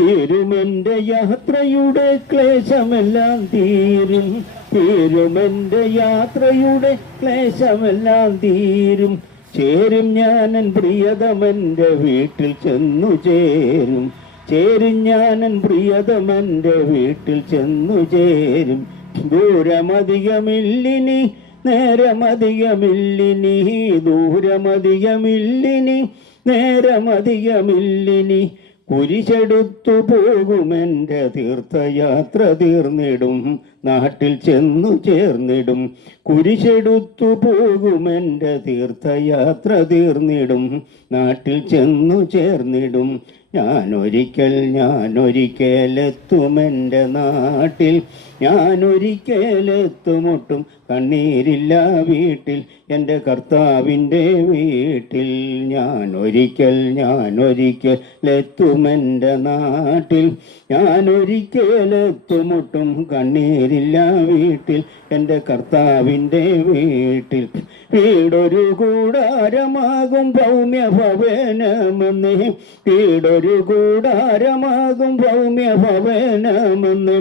തീരുമെന്റെ യാത്രയുടെ ക്ലേശമെല്ലാം തീരും, തീരുമെന്റെ യാത്രയുടെ ക്ലേശമെല്ലാം തീരും. ചേരും ഞാനൻ പ്രിയതമന്റെ വീട്ടിൽ ചെന്നു ചേരും, ചേരും ഞാനൻ പ്രിയതമന്റെ വീട്ടിൽ ചെന്നു ചേരും. ദൂരമധികമില്ലിനി നേരമധികമില്ലിനി, ദൂരമധികമില്ലിനി നേരമധികമില്ലിനി. കുരിശെടുത്തു പോകുമെൻ്റെ തീർത്ഥയാത്ര തീർന്നിടും, നാട്ടിൽ ചെന്നു ചേർന്നിടും. കുരിശെടുത്തു പോകുമെൻ്റെ തീർത്ഥയാത്ര തീർന്നിടും, നാട്ടിൽ ചെന്നു ചേർന്നിടും. ഞാനൊരിക്കലെത്തുമെൻ്റെ നാട്ടിൽ, ഞാനൊരിക്കലെത്തുമൊട്ടും കണ്ണീരില്ല വീട്ടിൽ, എൻ്റെ കർത്താവിൻ്റെ വീട്ടിൽ. ഞാനൊരിക്കലെത്തുമെൻ്റെ നാട്ടിൽ, ഞാനൊരിക്കലെത്തുമൊട്ടും കണ്ണീരില്ല വീട്ടിൽ, എൻ്റെ കർത്താവിൻ്റെ വീട്ടിൽ. വീടൊരു കൂടാരമാകും ഭൗമ്യഭവനമെന്ന്, വീടൊരു കൂടാരമാകും ഭൗമ്യഭവനമെന്ന്,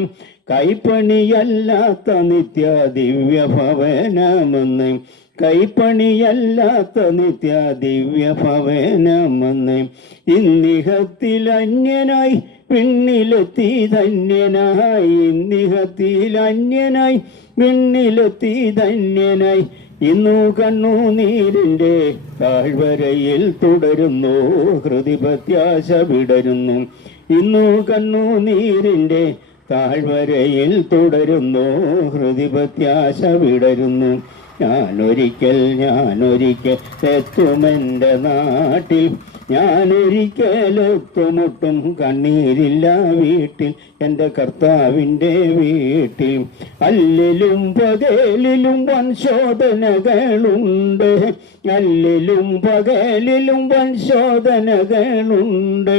കൈപ്പണിയല്ലാത്ത നിത്യ ദിവ്യഭവനമെന്ന്, കൈപ്പണിയല്ലാത്ത നിത്യ ദിവ്യഭവനമെന്ന്. ഇന്നിഹത്തിൽ അന്യനായി വിണ്ണിലെത്തി ധന്യനായി, ഇന്നിഹത്തിൽ അന്യനായി വിണ്ണിലെത്തി ധന്യനായി. ഇന്നു കണ്ണുനീരിൻ്റെ താഴ്വരയിൽ തുടരുന്നു, ഹൃദയ പ്രത്യാശ വിടരുന്നു. ഇന്നു കണ്ണുനീരിൻ്റെ താഴ്വരയിൽ തുടരുന്നു, ഹൃദയ പ്രത്യാശ വിടരുന്നു. ഞാനൊരിക്കലെത്തുമെൻ്റെ നാട്ടിൽ, ഞാനൊരിക്കലെത്തുമൊട്ടും കണ്ണീരില്ല വീട്ടിൽ, എൻ്റെ കർത്താവിൻ്റെ വീട്ടിൽ. അല്ലിലും പകലിലും വൻശോധനകളുണ്ട്, അല്ലിലും പകലിലും വൻശോധനകളുണ്ട്.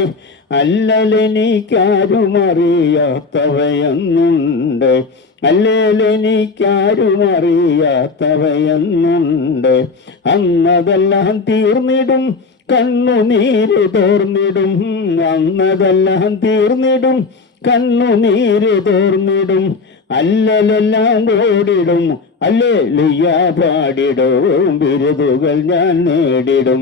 അല്ലലെനിക്കാരും അറിയാത്തവയെന്നുണ്ട്, അല്ലേലെനിക്കാരും അറിയാത്തവയെന്നുണ്ട്. അന്നതെല്ലാം തീർന്നിടും, കണ്ണുനീര് തോർന്നിടും, അന്നതെല്ലാം തീർന്നിടും, കണ്ണുനീര് തോർന്നിടും. അല്ലലെല്ലാം ഓടിടും, ഹല്ലേലൂയ പാടിടും, ബിരുദുകൾ ഞാൻ നേടിടും.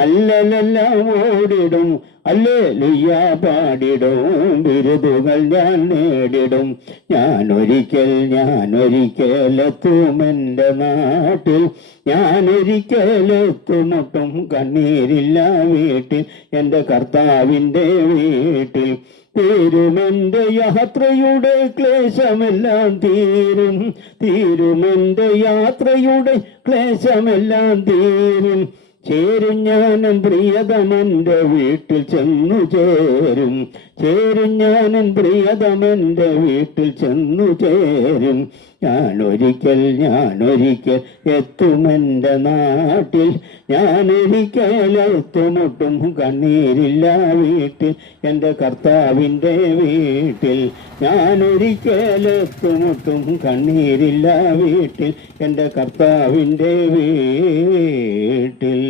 അല്ലലെല്ലാം ഓടിടും, ഹല്ലേലൂയ പാടിടും, ബിരുദുകൾ ഞാൻ നേടിടും. ഞാനൊരിക്കലെത്തുമെൻ്റെ നാട്ടിൽ, ഞാനൊരിക്കലെത്തുമൊട്ടും കണ്ണീരില്ല വീട്ടിൽ, എൻ്റെ കർത്താവിൻ്റെ വീട്ടിൽ. തീരുമെൻ്റെ യാത്രയുടെ ക്ലേശമെല്ലാം തീരും, തീരുമെൻ്റെ യാത്രയുടെ ക്ലേശമെല്ലാം തീരും. ചേരും ഞാനൻ പ്രിയതമന്റെ വീട്ടിൽ ചെന്നു ചേരും, ചേരും ഞാനൻ പ്രിയതമന്റെ വീട്ടിൽ ചെന്നു ചേരും. ഞാനൊരിക്കൽ എത്തുമെൻ്റെ നാട്ടിൽ, ഞാനൊരിക്കലെത്തുമൊട്ടും കണ്ണീരില്ല വീട്ടിൽ, എൻ്റെ കർത്താവിൻ്റെ വീട്ടിൽ. ഞാനൊരിക്കലെത്തുമൊട്ടും കണ്ണീരില്ല വീട്ടിൽ, എൻ്റെ കർത്താവിൻ്റെ വീട്ടിൽ.